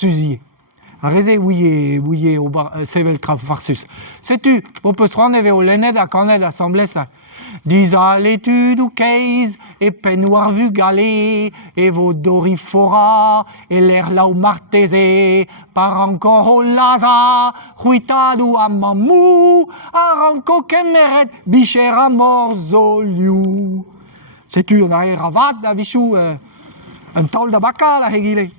farsusier. Arrêtez, oui, au bar, c'est le farsus. Sais-tu, on peut se rendre au Lened à Cornell, l'Assemblée, ça. Dis à l'étude ou case, et peignoir vu galer, et vos dorifora, et l'air là où martésé, par encore au laza, ruitado à mamou, aranco kemeret, bicher à morzoliu. Sais-tu, on a un ravat, la vichou, un tol de baca, la hégilé.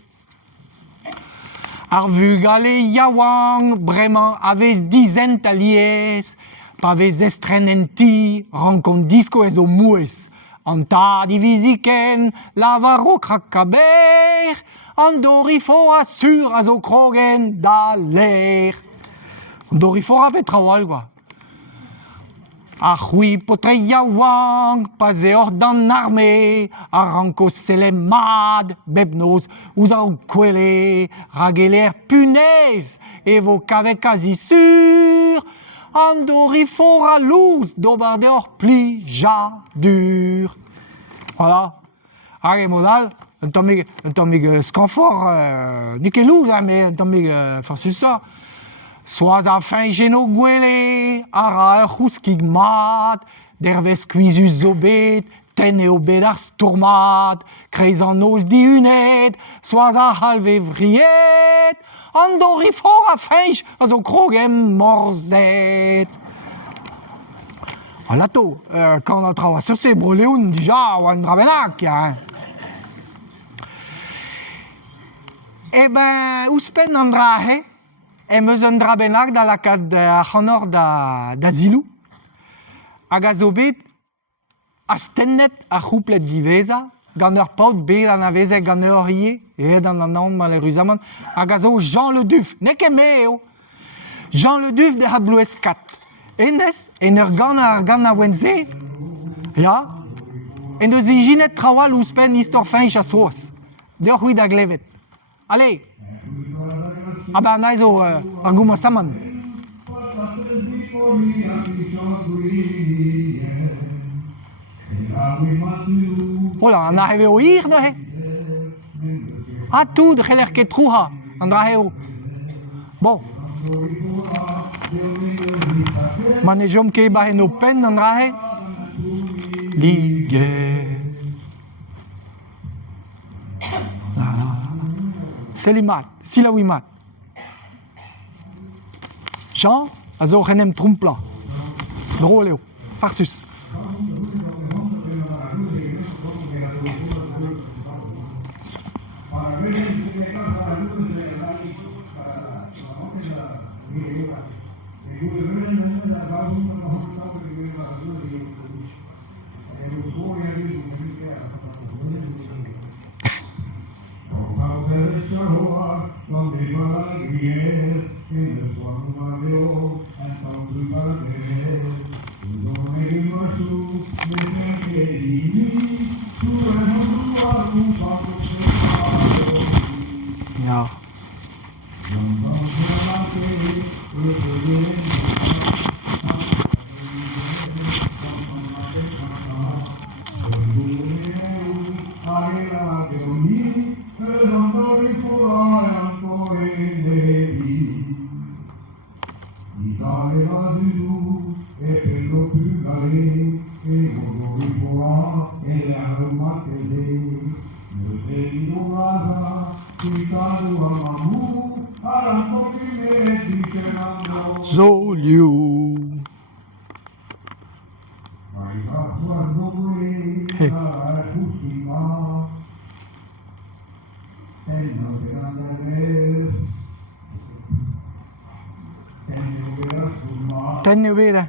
Arvu gale yawang, vraiment, avez dizaine talies, paves estrenenti, rancon disco es o mues, anta divisiken, lavaro krakaber, andorifo assur as o krogen d'aler. Andorifo a petrawal, quoi. Ahui potre yawang, pas dehors dans l'armée, arranco selemad, bebnos, ouzan kwele, rageler punaise, évoque quasi sûr, andorifora louz, dobardeur pli dur. Voilà. Allez, modal, un tomig scanfort, nique louz, mais un tomig farsus ça. Sois à fin geno gwele, ara mat, derves cuisus zobet, ten obed ar stourmat, kreiz an os di unet, sois à halve vriet, andorifor a feinch a zo krogem morzet. Alato, quand on travaille sur ces broléons, déjà, ou un drabenac, hein. Eh ben, ouspen andrahe, e meus un drabenak da lakad c'hanor da zilou. Hag a zo bet a stennet a c'houplet diveza, gant ur paout bet an avezek gant ur ie, et an an maleruzamant, hag a zo Jean le Duf, ne ket me eo. Jean le Duf de Hablouez 4. Enez, en ur gant a wenze, ya, en deus ijinet trawal ouspen istor feinch a soas. Deur c'hwi da glevet. Allez. Ah ben, on a zo argument saman. Voilà, on arrive au hir, ne he. Ah, tout, de cheler ket trouha, on arrive au. Bon. Manejom ke bahen o pen, on arrive. Ligue. Selimat, silawimat. Jean, a zo renem trompla. Drôle, farsus. Ja. Zoliu. Hey. Ten vera.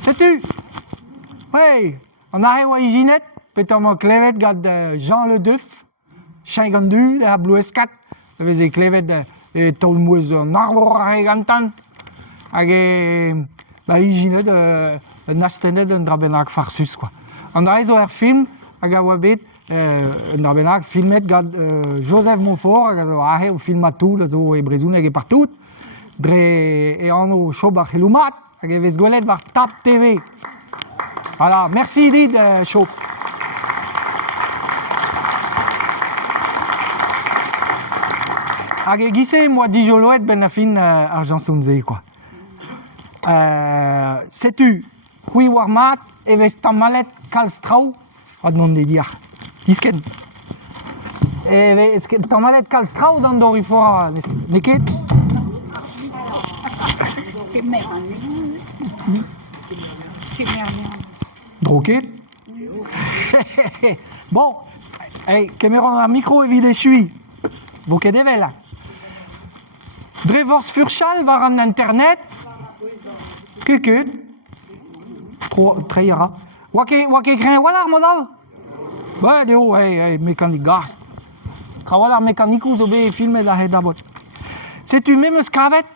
Sais-tu? Oui, on arrive à Iginette, peut-être clevet gad Jean le Duf, Changandu, de Hablouez 4, avec des clevet de Tolmouez Narro Regantan, avec hygiène de nastenet un drabenak farsus quoi. En aizo film hag a oa bet un drabenak filmet gad Joseph Montfort hag a zo ahe o filmatou a zo e brezhoneg e partout dre e anno chob ar c'heloumat hag e vez gwelet war TAP TV. Voilà, merci dit chob. Hag e gise moi dijoloet ben a fin ar jansonze quoi. Setu, hui war mat e vez tamalet kalstrau, ad non de dir, disken. E vez tamalet kalstrau dan dori fora, neket? Droket? Bon, hey, kemeron ar micro evide chui, bo ket evel. Dre vorz furchal war an internet, Kukut. Treiera. Wake kren walar modal? Ouais, deo, mécanique gast. Trawalar mécanique zo be filmet da het abot. Setu même skavet.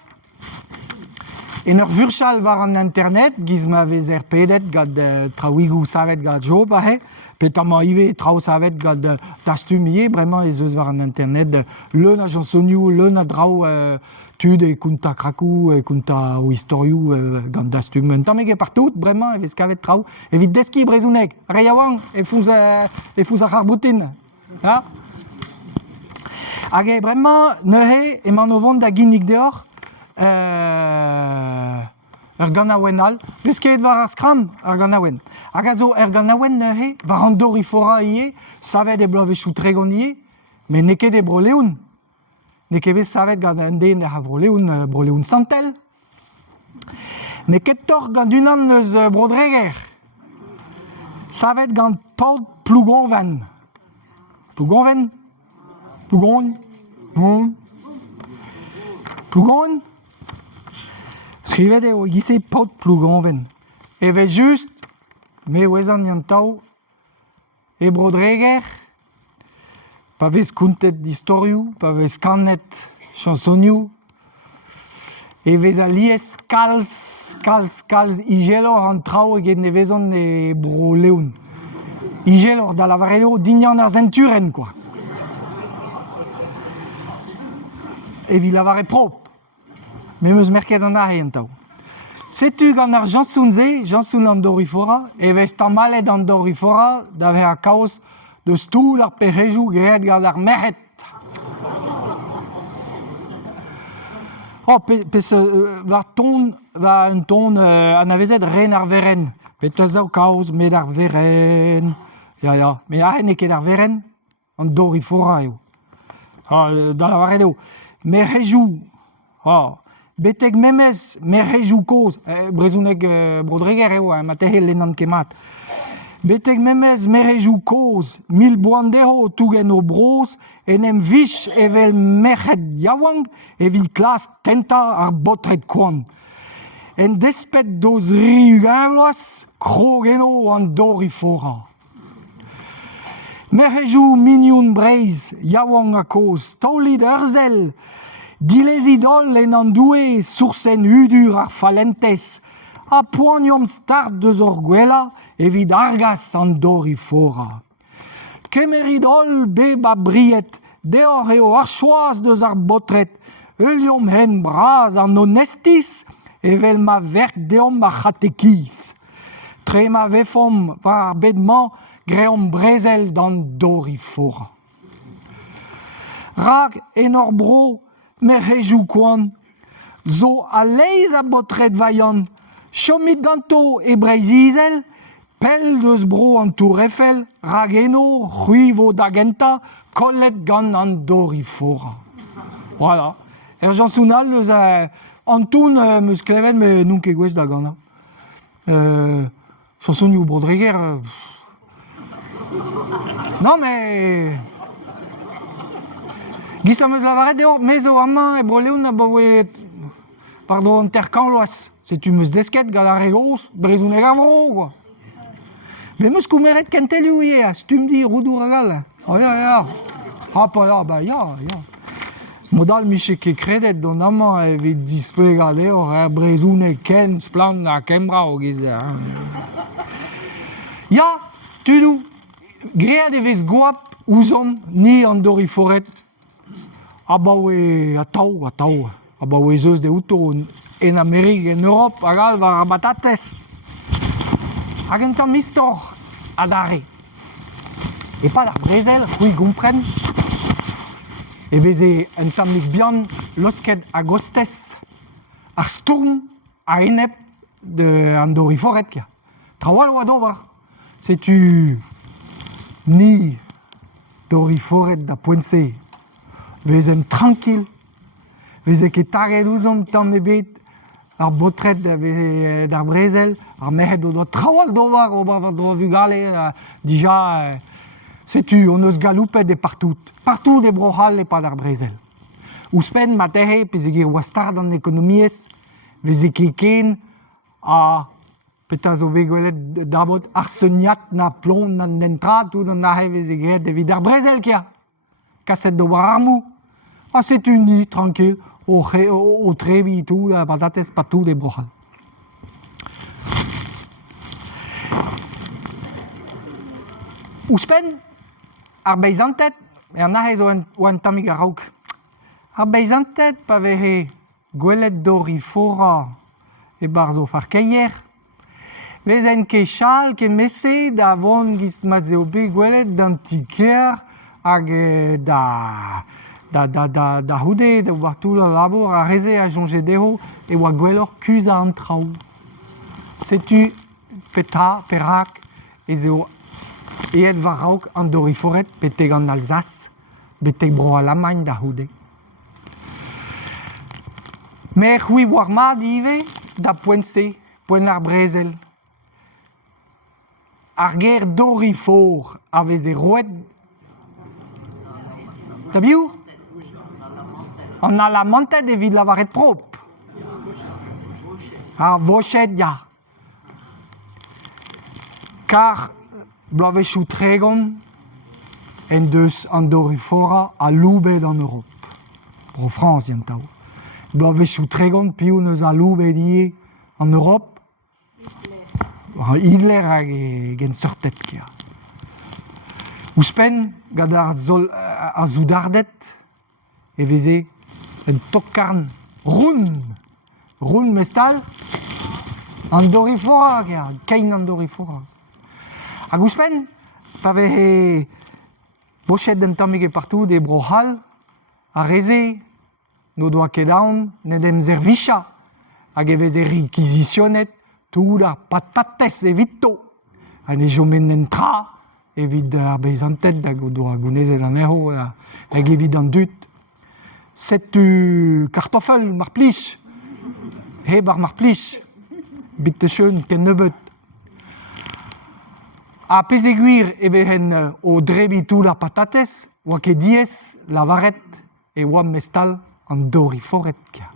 En ur furchal war an internet, giz ma vez pedet gad traouigou savet gad job ahe. Petama ive trao savet gad dastumier, vraiment ez eus war an internet. Le na jansoniou, le na drao tud e kunta krakou, e kunta o historiou gant dastum. Un tamege partout, vraiment, e vez kavet trao. Evit deski brezhoneg, reiawang, e fouz a c'harboutin. Ha? Hag vraiment, neuhe, e man o vont da ginnig deoc'h, ur ganaouenn all, peus ket war ar skram ar ganaouenn. Hag a zo ur ganaouenn neuhe, war an dori fora ie, savet e bloavechou tregon ie, mais ne ket e broleoun. Ne ket vez savet gant an den ar broleoun santel. Ne ket torr gant unan eus brodreger. Savet gant paout plougonven. Plougonven? Plougon? Plougon? Skrivet eo gise paout plougonven. E vez just, me wezan yantaou, e brodreger, pa vez kountet d'historioù, pa vez kanet chansonioù, e vez a lies kalz igelor an trao eget ne vezon e broleoun. Igelor da lavaredo dignan ar zenturen, quoi. E vi lavare prop. Me meus merket an ahe entaou. Setu gant ar jansoun an dorifora, e vez tamalet an dorifora, da ve a kaos de stoul ar perrejou graet gant ar merc'hed. Oh, pes war un ton an avezet ren ar veren. Petra zao kaos met ar veren. Ya, me ahe ne ket ar veren, an dorifora eo. Da la varet eo. Merrejou, betek memez merrejou koz, brezhoneg brodreger eo, matehel lennan kemat. Betek memez merrejou koz, mil boandero tougen o bros, enem vich evel merc'hed yaouang, evit klas tenta ar botret koan. En despet doz riugavloaz, krogeno an dorifora. Merrejou mignon breiz, yaouang a koz, taolit urzel, dilez idol en an doue soursen udur ar falentes, a poaniom start deus ur gwella evit argas an dorifora. Kemer idol beb a briet, deoc'h eo ar choaz deus ar botret, euliom hen braz an onestis, evel ma verk deom ma chatekiz. Tre ma vefom war ar bedman greom brezel dan dorifora. Rag en ur bro merrejou koan, zo a leiz a botret vaillant, chomit ganto e breiz izel, pel deus bro an Tour Eiffel, rag eno c'huivo da genta, kollet gant an dorifora. Voilà. Er jansounal eus antoun meus klevet, me n'on ket gwez da gana. Chansonioù brodreger. Non, mais... Gis am eus lavaret eo, mezo amañ e broleoun a baoe... Pardon, terkanloaz. Setu meus desket gant ar regoz, brezhoneg ar vro, quoi. Me meus koumeret kentelioù ie, stum di roudour a gal. Ya. Ha, pa ya, ba ya. Modal Michel che crede donama e vi displegade o brezune ken splan na kembra o gize. Ja, tudu, grea de vez guap uzom ni an dori foret abawe atau, abawe zeus de auto en Amerik, en Europe, agal var batates. Agentan mistor adare. E pa dar brezel, hui gompren. E veze un tamik bihan losket agostes ar storm a enep de an dori foret kia. Trawal oa dovar. Setu ni dori foret da poense. Vezem tranquil. Veze ket taget ouzom tamm ebet ar botret d'ar brezel. Ar mehet o doa trawal dovar o doa vugale. Dija, setu on eus galoupet e partout. Partout de brohal e pa d'ar brezel. Ouspen matehe peze ger wastard an ekonomiez. Veze ken a peta zo vegwelet dabot arseniat na plon nan nentra tout an ahe veze ger evit ar brezel kia. Kaset do war armou. A setu ni, tranquil, o trebi tout, patates patou de brohal. Ouspen ar beizantet, e an ahe zo oan tamig a raouk. Ar beizantet pa vehe gwelet dori fora e bar zo far keier. Vezen ket chal ket mese da von gist ma zeo be gwelet d'an tiker hag da houde da war tout la labour a reze a jonge deho e oa gwellor kuza an traoù. Setu peta, perak, e zeo eet war raouk an dori foret peteg an Alsace, beteg bro Alamagne da houde. Mer hui war mat ive da poense, poen ar brezel. Ar ger dori for a veze roet. Da biou? An alamantet evit lavaret prop. Ar vochet, ya. Kar bloavechou tregon en deus an dori fora a loubet an Europe. Pro France, yantao. Bloavechou tregon piou neus a loubet ie an Europe. Hitler hag gen sortet kia. Ouspen gant ar zoudardet e veze un tokarn roun mestal an dori fora kia, kein an dori fora. Hag ouspen pa vehe bochet dem tammig e partout de brohal a reze no doa ket aon ne dem zervicha hag e veze rekizitionet tout ar patates evit to. An e jomen entra evit ar beizantet da doa gounezet an erro hag evit an dut. Setu kartoffel mar plij. Heb mar plij. Bitte schön ken nebeut. A peze gwir e vehen o drebi tout ar patates oa ket diez lavaret e oa mestal an dori foret kia.